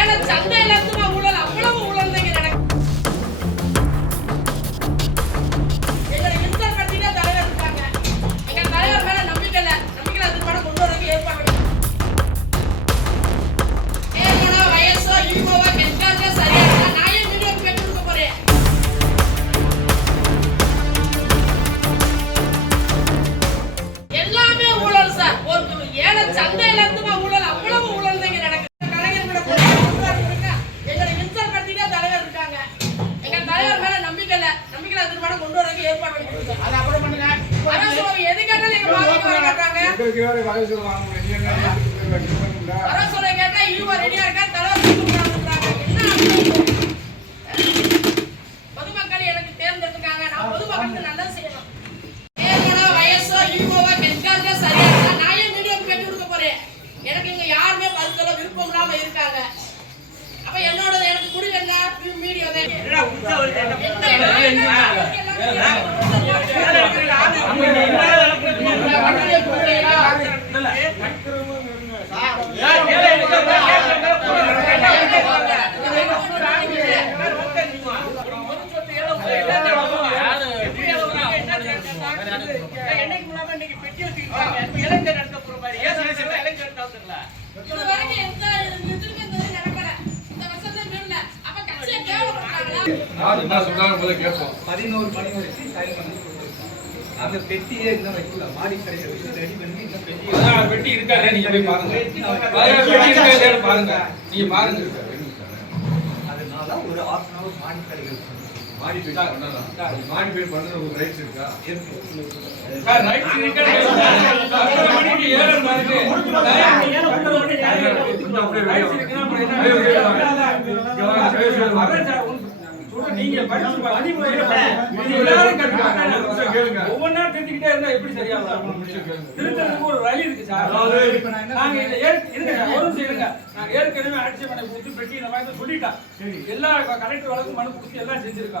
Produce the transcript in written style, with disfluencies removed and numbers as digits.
ஏன்னா சந்தையில இருந்து ஊழல் அவ்வளவு ஊழல் தான் இங்க நடக்குது. எங்களை இன்சல்ட் பண்ணிட்டே தலைவர் இருக்காங்க. எங்க தலைவர் மேல நம்பிக்கை இல்ல. நம்பிக்கை அது படம் கொண்டு வரதுக்கு ஏற்பாடு ஏனோ வயசோ ஈகோவோ கெட்டாதே சரியா இல்ல. நான் ஏன் வீடியோ கேட்டு கொடுக்க போறேன்? எல்லாமே ஊழல் சார். ஒரு ஏழை சந்தையில இருந்து ஊழல் அவ்வளவு ஊழல் தான் இங்க நடக்குது. எங்களை இன்சல்ட் பண்ணிட்டே தலைவர் இருக்காங்க. எங்க தலைவர் மேல நம்பிக்கை இல்ல. நம்பிக்கை அது படம் கொண்டு வரதுக்கு ஏற்பாடு பண்ணிருக்காங்க. அது அப்புறம் பண்ணுங்க. அரசு எது கேட்டாலும் எங்க பாதிக்க வராங்க. எங்களுக்கு வேற வயசு வாங்க நீங்க அரசு கேட்டா ஈவோ ரெடியா இருக்கா தலைவர் கூப்பிடுறாங்க. பொதுமக்கள் எனக்கு தேர்ந்தெடுத்துக்காங்க. நான் பொதுமக்களுக்கு நல்லது செய்யணும். ஏனோ வயசோ ஈகோவோ கெட்டாதே சரியா இல்ல. நான் ஏன் வீடியோ கேட்டு கொடுக்க போறேன்? எனக்கு இங்க யாருமே பதில் சொல்ல விருப்பம் இல்லாம இருக்காங்க. அப்ப என்னோட எனக்கு குடிக்கல மீடியா என்னைக்கு முன்னாடி இன்னைக்கு பெட்டி வச்சுக்கிட்டாங்க. இளைஞர் நடத்த போற மாதிரி இளைஞர் நடத்தாதுங்களா? இது வரைக்கும் எந்த எதுவுமே நடக்கல. இந்த வருஷத்துல மீறல. அப்ப கட்சியை கேவலப்படுறாங்களா? நான் என்ன சொன்னாலும் முதல்ல கேட்போம். 11 மணி வரைக்கும் டைம் பண்ணி கொடுத்துருக்கோம். அந்த பெட்டியே இன்னும் வைக்கல. மாடி கடையை வச்சு ரெடி பண்ணி இன்னும் பெட்டி 16 பெட்டி இருக்காரு. நீங்க போய் பாருங்க. 16 பெட்டி இருக்காரு பாருங்க. நீங்க பாருங்க. அதனால ஒரு ½ hour மாடி கடைகள் மாடி பெட்டி பண்ணலாம். மாடி பெட்டி பண்றது ஒரு ரைட்ஸ் இருக்கா? சார் ரைட்ஸ் இருக்கா? 10 மணிக்கு ஏற பாருங்க. நீங்க படிச்சு ஒவ்வொன்னா தெரிஞ்சுக்கிட்டே இருந்தா எப்படி சரியா திருத்தறதுக்கு ஒரு வழி இருக்கு சார். நாங்க ஏற்கனவே ஆட்சி பண்ண கொடுத்து பெட்டி இந்த மாதிரி சொல்லிட்டா எல்லா கலெக்டர் வழக்கு மனு கொடுத்து எல்லாம் செஞ்சிருக்கோம்.